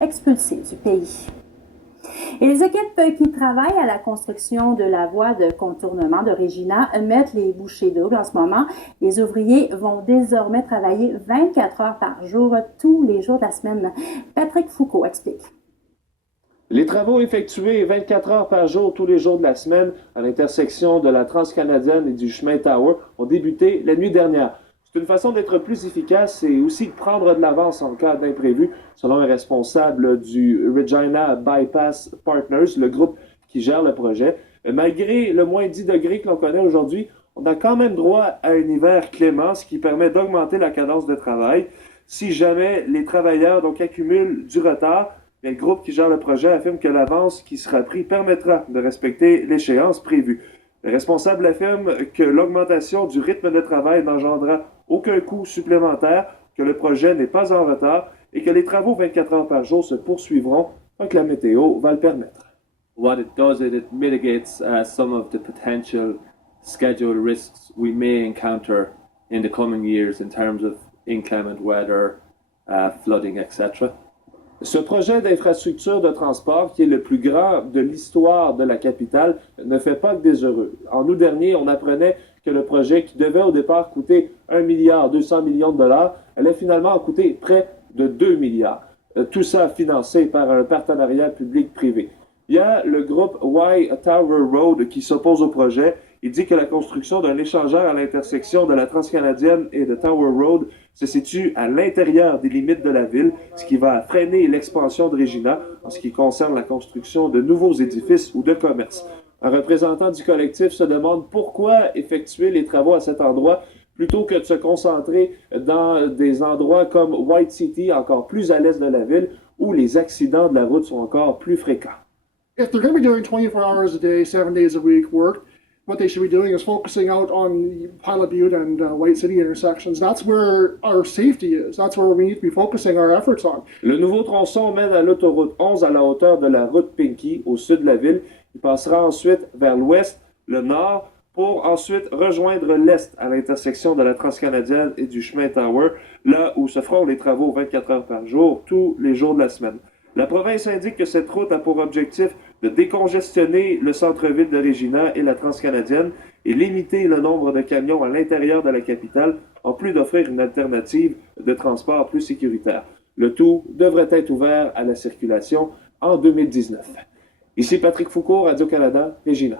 expulsés du pays. Et les équipes qui travaillent à la construction de la voie de contournement de Regina mettent les bouchées doubles en ce moment. Les ouvriers vont désormais travailler 24 heures par jour, tous les jours de la semaine. Patrick Foucault explique. Les travaux effectués 24 heures par jour, tous les jours de la semaine, à l'intersection de la Transcanadienne et du chemin Tower, ont débuté la nuit dernière. C'est une façon d'être plus efficace et aussi de prendre de l'avance en cas d'imprévu, selon un responsable du Regina Bypass Partners, le groupe qui gère le projet. Malgré le moins 10 degrés que l'on connaît aujourd'hui, on a quand même droit à un hiver clément, ce qui permet d'augmenter la cadence de travail. Si jamais les travailleurs donc accumulent du retard, le groupe qui gère le projet affirme que l'avance qui sera prise permettra de respecter l'échéance prévue. Le responsable affirme que l'augmentation du rythme de travail n'engendrera aucun coût supplémentaire, que le projet n'est pas en retard et que les travaux 24 heures par jour se poursuivront tant que la météo va le permettre. What it does is it mitigates some of the potential schedule risks we may encounter in the coming years in terms of inclement weather, flooding, etc. Ce projet d'infrastructure de transport, qui est le plus grand de l'histoire de la capitale, ne fait pas que des heureux. En août dernier, on apprenait que le projet, qui devait au départ coûter 1,2 milliard de dollars, allait finalement coûter près de 2 milliards. Tout ça financé par un partenariat public-privé. Il y a le groupe Y Tower Road qui s'oppose au projet. Il dit que la construction d'un échangeur à l'intersection de la Transcanadienne et de Tower Road se situe à l'intérieur des limites de la ville, ce qui va freiner l'expansion de Regina en ce qui concerne la construction de nouveaux édifices ou de commerces. Un représentant du collectif se demande pourquoi effectuer les travaux à cet endroit plutôt que de se concentrer dans des endroits comme White City, encore plus à l'est de la ville, où les accidents de la route sont encore plus fréquents. If they're going to be doing 24 hours a day, 7 days a week work, what they should be doing is focusing out on Pilot Butte and White City intersections. That's where our safety is. That's where we need to be focusing our efforts on. Le nouveau tronçon mène à l'autoroute 11 à la hauteur de la route Pinky, au sud de la ville. Il passera ensuite vers l'ouest, le nord, pour ensuite rejoindre l'est à l'intersection de la Transcanadienne et du chemin Tower, là où se feront les travaux 24 heures par jour, tous les jours de la semaine. La province indique que cette route a pour objectif de décongestionner le centre-ville de Regina et la Transcanadienne et limiter le nombre de camions à l'intérieur de la capitale, en plus d'offrir une alternative de transport plus sécuritaire. Le tout devrait être ouvert à la circulation en 2019. Ici Patrick Foucault, Radio-Canada, Regina.